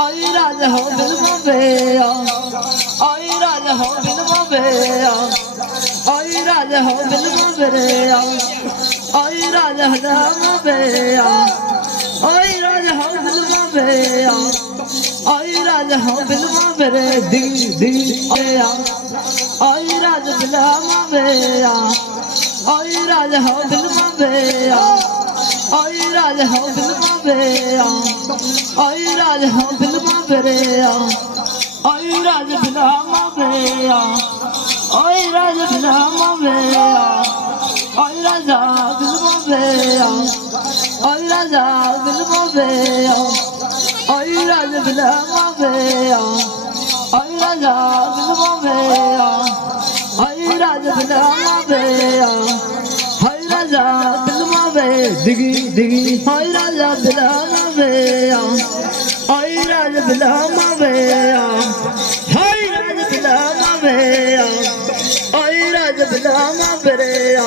आई राज हो दिल बेया आई राज हो दिल बेया आई राज हो दिल बेया आई राज हो बेया आई राज हो दिल बेया आई राज हो दिल बेरे दी दी आया आई राज दिल बेया आई राज हो दिल बेया आई राज हो दिल बेया आई राज हो दिल बेया आई राज दिल बेया आई राज दिल बेया आई राजा दिल बेया आई राजा दिल बेया आई राज दिल बेया आई राजा दिल बेया आई राज दिल बेया आई राजा दिल बे दिगी दिगी आई राजा दिल बेया आई राज दिल बेया आई राज दिल बेया आई राज दिल बेया